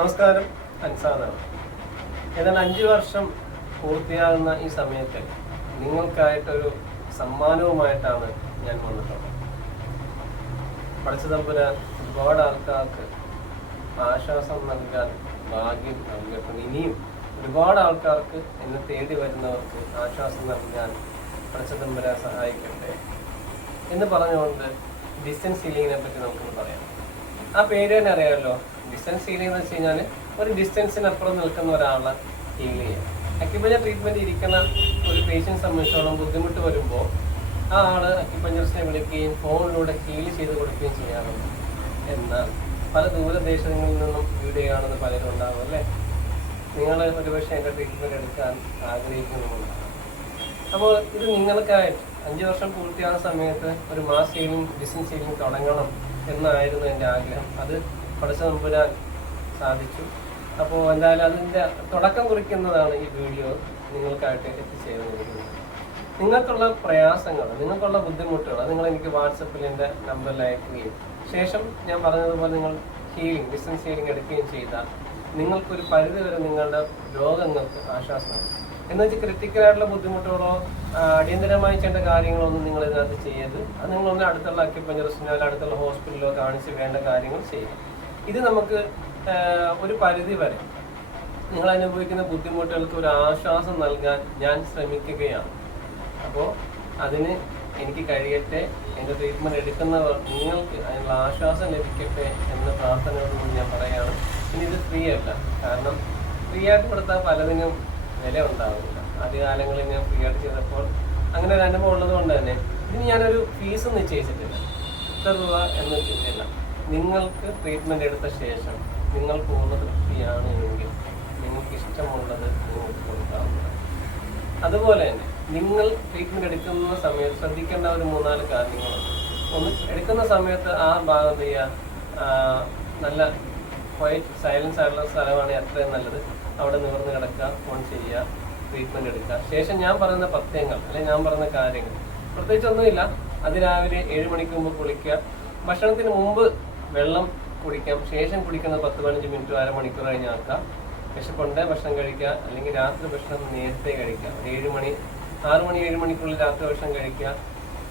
നമസ്കാരം അൻസാദാണ് ഏതാണ്ട് അഞ്ച് വർഷം പൂർത്തിയാകുന്ന ഈ സമയത്ത് നിങ്ങൾക്കായിട്ടൊരു സമ്മാനവുമായിട്ടാണ് ഞാൻ വന്നിട്ടുള്ളത് പഠിച്ച തമ്പുരാൻ ഒരുപാട് ആൾക്കാർക്ക് ആശ്വാസം നൽകാൻ ഭാഗ്യം നൽകിയിട്ടുണ്ട് ഇനിയും ഒരുപാട് ആൾക്കാർക്ക് എന്നെ തേടി വരുന്നവർക്ക് ആശ്വാസം നൽകാൻ പഠിച്ച തമ്പുരാൻ സഹായിക്കട്ടെ എന്ന് പറഞ്ഞുകൊണ്ട് ഡിസ്റ്റൻസ് ഹീലിങ്ങിനെ പറ്റി നമുക്കൊന്ന് പറയാം. ആ പേര് തന്നെ അറിയാമല്ലോ. ഡിസ്റ്റൻസ് ഹീലിംഗ് എന്ന് വെച്ച് കഴിഞ്ഞാൽ ഒരു ഡിസ്റ്റൻസിനപ്പുറം നിൽക്കുന്ന ഒരാളെ ഹീൽ ചെയ്യുക അക്യുപഞ്ചർ ട്രീറ്റ്മെന്റ് ഇരിക്കുന്ന ഒരു പേഷ്യന്റ് സംബന്ധിച്ചോളം ബുദ്ധിമുട്ട് വരുമ്പോൾ ആ ആൾ അക്യുപഞ്ചറിസ്റ്റിനെ വിളിക്കുകയും ഫോണിലൂടെ ഹീൽ ചെയ്ത് കൊടുക്കുകയും ചെയ്യാറുണ്ട്. എന്നാൽ പല ദൂരദേശങ്ങളിൽ നിന്നും വീഡിയോ കാണുന്ന പലരും ഉണ്ടാവും അല്ലേ? നിങ്ങൾ ഒരുപക്ഷെ എന്റെ ട്രീറ്റ്മെന്റ് എടുക്കാൻ ആഗ്രഹിക്കുന്നുണ്ടാവും അപ്പോൾ ഇത് നിങ്ങൾക്കായിട്ട് അഞ്ച് വർഷം പൂർത്തിയാകുന്ന സമയത്ത് ഒരു മാസ് സേവിങ് ബിസിനസ് സേവിങ് തുടങ്ങണം എന്നായിരുന്നു എന്റെ ആഗ്രഹം. അത് പഠിച്ച നമ്പുരാൻ സാധിച്ചു. അപ്പോൾ എന്തായാലും അതിന്റെ തുടക്കം കുറിക്കുന്നതാണ് ഈ വീഡിയോ നിങ്ങൾക്കായിട്ട് എത്തിച്ചേർന്നിരിക്കുന്നത്. നിങ്ങൾക്കുള്ള പ്രയാസങ്ങൾ നിങ്ങൾക്കുള്ള ബുദ്ധിമുട്ടുകൾ നിങ്ങൾ എനിക്ക് വാട്സപ്പിൽ എന്റെ നമ്പറിൽ അയക്കുകയും ശേഷം ഞാൻ പറഞ്ഞതുപോലെ നിങ്ങൾ ഹീലിംഗ് ബിസിനസ് ഹീലിംഗ് എടുക്കുകയും ചെയ്താൽ നിങ്ങൾക്കൊരു പരിധിവരെ നിങ്ങളുടെ രോഗങ്ങൾക്ക് ആശ്വാസം എന്ന് വെച്ചാൽ ക്രിട്ടിക്കൽ ആയിട്ടുള്ള ബുദ്ധിമുട്ടുകളോ അടിയന്തരമായി ചെയ്യേണ്ട കാര്യങ്ങളോ ഒന്നും നിങ്ങൾ ഇതിനകത്ത് ചെയ്യരുത്. അത് നിങ്ങളൊന്ന് അടുത്തുള്ള അക്യുപഞ്ചറിസ്റ്റിനോ അല്ലെങ്കിൽ അടുത്തുള്ള ഹോസ്പിറ്റലിലോ കാണിച്ച് വേണ്ട കാര്യങ്ങൾ ചെയ്യാം ഇത് നമുക്ക് ഒരു പരിധി വരെ നിങ്ങൾ അനുഭവിക്കുന്ന ബുദ്ധിമുട്ടുകൾക്ക് ഒരു ആശ്വാസം നൽകാൻ ഞാൻ ശ്രമിക്കുകയാണ്. അപ്പോൾ അതിന് എനിക്ക് കഴിയട്ടെ എന്റെ ട്രീറ്റ്മെന്റ് എടുക്കുന്നവർ നിങ്ങൾക്ക് അതിനുള്ള ആശ്വാസം ലഭിക്കട്ടെ എന്ന പ്രാർത്ഥനയോടുകൂടി ഞാൻ പറയുകയാണ്. ഇനി ഇത് ഫ്രീ അല്ല. കാരണം ഫ്രീ ആയിട്ട് കൊടുത്താൽ പലതിനും വില ഉണ്ടാവില്ല ആദ്യകാലങ്ങളിൽ ഞാൻ ഫ്രീ ആയിട്ട് ചെയ്തപ്പോൾ അങ്ങനെ ഒരു അനുഭവം ഉള്ളത് കൊണ്ട് തന്നെ ഇതിന് ഞാനൊരു ഫീസ് നിശ്ചയിച്ചിട്ടില്ല. ഇത്ര രൂപ എന്ന് വെച്ചിട്ടില്ല. നിങ്ങൾക്ക് ട്രീറ്റ്മെന്റ് എടുത്ത ശേഷം നിങ്ങൾ പൂർണ തൃപ്തിയാണ് എങ്കിൽ നിങ്ങൾക്ക് ഇഷ്ടമുള്ളത് നിങ്ങൾക്ക് കൊടുക്കാവുന്നത് അതുപോലെ തന്നെ നിങ്ങൾ ട്രീറ്റ്മെന്റ് എടുക്കുന്ന സമയത്ത് ശ്രദ്ധിക്കേണ്ട ഒരു മൂന്നാൽ കാര്യങ്ങളുണ്ട്. ഒന്ന് എടുക്കുന്ന സമയത്ത് ആ ഭാഗം ചെയ്യുക? നല്ല ക്വയറ്റ് സൈലൻസ് ആയിട്ടുള്ള സ്ഥലമാണ് അത്രയും നല്ലത്. അവിടെ നിവർന്ന് കിടക്കുക ഫോൺ ചെയ്യുക ട്രീറ്റ്മെന്റ് എടുക്കുക. ശേഷം ഞാൻ പറയുന്ന പ്രത്യങ്ങൾ അല്ലെങ്കിൽ ഞാൻ പറയുന്ന കാര്യങ്ങൾ. പ്രത്യേകിച്ച് ഒന്നുമില്ല അതിരാവിലെ ഏഴ് മണിക്ക് മുമ്പ് കുളിക്കുക. ഭക്ഷണത്തിന് മുമ്പ് വെള്ളം കുടിക്കാം. ശേഷം കുടിക്കുന്നത് പത്ത് പതിനഞ്ച് മിനിറ്റ് അരമണിക്കൂർ കഴിഞ്ഞ് ആക്കാം വിശപ്പുണ്ടേ ഭക്ഷണം കഴിക്കുക. അല്ലെങ്കിൽ രാത്രി ഭക്ഷണം നേരത്തെ കഴിക്കുക. ഏഴ് മണി ആറ് മണി ഏഴ് മണിക്കുള്ളിൽ രാത്രി ഭക്ഷണം കഴിക്കുക.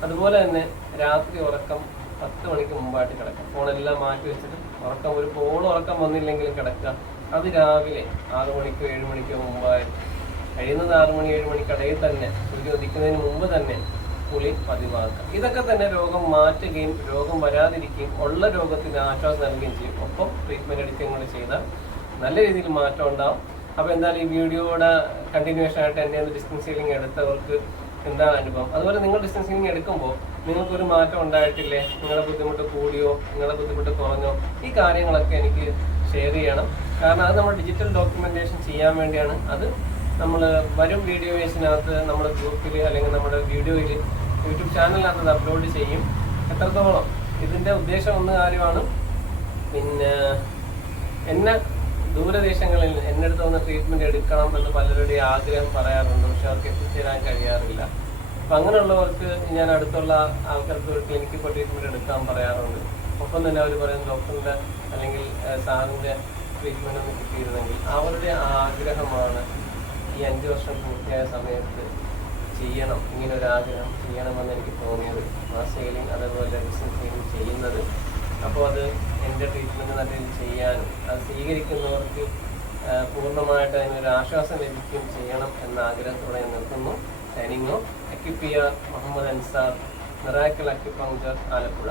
അതുപോലെ തന്നെ രാത്രി ഉറക്കം പത്ത് മണിക്ക് മുമ്പായിട്ട് കിടക്കുക ഫോണെല്ലാം മാറ്റി വെച്ചിട്ട് ഉറക്കം ഒരു ഫോൺ ഉറക്കം വന്നില്ലെങ്കിലും കിടക്കുക അത് രാവിലെ ആറു മണിക്കോ ഏഴ് മണിക്കോ മുമ്പായിട്ട്. കഴിയുന്നത് ആറു മണി ഏഴ് മണിക്കിടയിൽ തന്നെ സൂര്യ ഉദിക്കുന്നതിന് മുമ്പ് തന്നെ കുളി പതിവാക്കുക. ഇതൊക്കെ തന്നെ രോഗം മാറ്റുകയും രോഗം വരാതിരിക്കുകയും ഉള്ള രോഗത്തിന് ആശ്വാസം നൽകുകയും ചെയ്യും. ഒപ്പം ട്രീറ്റ്മെന്റ് എടുക്കുകയും കൂടി ചെയ്താൽ നല്ല രീതിയിൽ മാറ്റം ഉണ്ടാവും. അപ്പോൾ എന്തായാലും ഈ വീഡിയോയുടെ കണ്ടിന്യൂഷൻ ആയിട്ട് എന്റെ ഡിസ്റ്റൻസ് ഹീലിംഗ് എടുത്തവർക്ക് എന്താണ് അനുഭവം? അതുപോലെ നിങ്ങൾ ഡിസ്റ്റൻസ് എടുക്കുമ്പോൾ നിങ്ങൾക്ക് ഒരു മാറ്റം ഉണ്ടായിട്ടില്ലേ? നിങ്ങളുടെ ബുദ്ധിമുട്ട് കൂടിയോ? നിങ്ങളുടെ ബുദ്ധിമുട്ട് കുറഞ്ഞോ? ഈ കാര്യങ്ങളൊക്കെ എനിക്ക് ഷെയർ ചെയ്യണം. കാരണം അത് നമ്മൾ ഡിജിറ്റൽ ഡോക്യുമെന്റേഷൻ ചെയ്യാൻ വേണ്ടിയാണ്. അത് നമ്മൾ വരും വീഡിയോസിനകത്ത് നമ്മുടെ ഗ്രൂപ്പിൽ അല്ലെങ്കിൽ നമ്മുടെ വീഡിയോയിൽ യൂട്യൂബ് ചാനലിനകത്ത് അപ്ലോഡ് ചെയ്യും. എത്രത്തോളം? ഇതിന്റെ ഉദ്ദേശം ഒന്ന് കാര്യമാണ്. പിന്നെ എന്നെ ദൂരദേശങ്ങളിൽ എന്നെടുത്ത് വന്ന് ട്രീറ്റ്മെന്റ് എടുക്കണം എന്ന് പലരുടെയും ആഗ്രഹം പറയാറുണ്ട്. പക്ഷെ അവർക്ക് എത്തിച്ചേരാൻ കഴിയാറില്ല. അപ്പൊ അങ്ങനെയുള്ളവർക്ക് ഞാൻ അടുത്തുള്ള ആൾക്കാർക്ക് ഒരു ക്ലിനിക്കിൽ പോയി ട്രീറ്റ്മെന്റ് എടുക്കാൻ പറയാറുണ്ട്. ഒപ്പം തന്നെ അവർ പറയും ഡോക്ടറിന്റെ അല്ലെങ്കിൽ സാറിന്റെ ട്രീറ്റ്മെന്റ് ഒന്ന് കിട്ടിയിരുന്നെങ്കിൽ അവരുടെ ആഗ്രഹമാണ് ഈ അഞ്ച് വർഷം പൂർത്തിയായ സമയത്ത് ചെയ്യണം. ഇങ്ങനെ ഒരു ആഗ്രഹം ചെയ്യണമെന്ന് എനിക്ക് തോന്നിയത്. മാസ് സെയിലിംഗ് അതേപോലെ ബിസിനസ് സെയിലിംഗ് ചെയ്യുന്നത്. അപ്പോൾ അത് എന്റെ ട്രീറ്റ്മെന്റ് നല്ല രീതിയിൽ ചെയ്യാനും അത് സ്വീകരിക്കുന്നവർക്ക് പൂർണമായിട്ട് അതിനൊരു ആശ്വാസം ലഭിക്കുകയും ചെയ്യണം എന്ന ആഗ്രഹത്തോടെ ഞാൻ നിർത്തുന്നു. സൈനിങ്ങോ അക്യുപ്പിയ മുഹമ്മദ് അൻസാർ മിറാക്കിൾ അക്യുപങ്ചർ ആലപ്പുഴ.